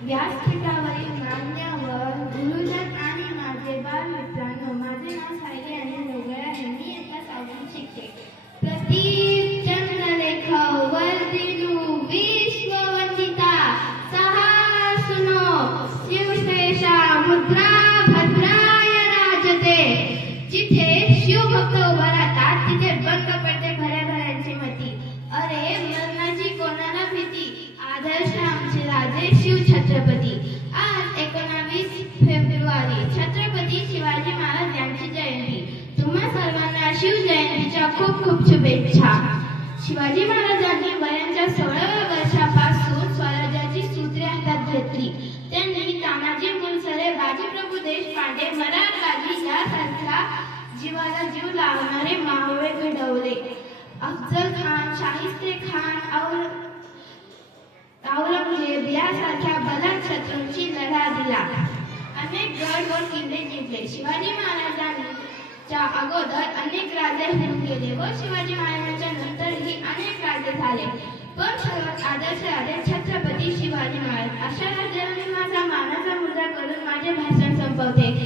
व्यासपीठावरील मान्यवर गुरुजन आणि माझे बालमित्रांनो, माझे नाव सायली आणि लोगळे आहे. मी एका सावधीत शिकते. प्रतीक चंद्रलेख वर्धिनु विश्ववंदिता सहासुनो शिवशेषा मुद्रा भद्राय राजते. जिथे शिवभक्त उभा राहतात तिथे बंद पडते भऱ्याभऱ्यांची मती. अरे मरणाची कोणाला भीती, आदर्श आमचे राजे शिव छत्रपती. आज 19 फेब्रुवारी छत्रपती शिवाजी महाराज यांची जयंती. तुम्हा सर्वांना शिव जयंतीच्या खूप खूप शुभेच्छा. शिवाजी महाराजांनी वयाच्या 16व्या वर्षापासून स्वराज्याची सूत्रे हातात घेतली. त्यांनी तानाजी मुलसरे, बाजीप्रभू देशपांडे, मराठ गाजी यासारख्या जीवाला जीव लावणारे मावळे घडवले. अफजल खान, शाहिस्ते खान, औरंगजेब यासारख्या बलाढ्य शत्रूंची लढा दिला. अनेक गड व किल्ले जिंकले. शिवाजी महाराजांच्या अगोदर अनेक राजे होऊन गेले व शिवाजी महाराजांच्या नंतरही अनेक राजे झाले, पण सर्वात आदर्श राजे छत्रपती शिवाजी महाराज. अशा राजांनी माझा मानाचा मुद्दा करून माझे भाषण संपवते.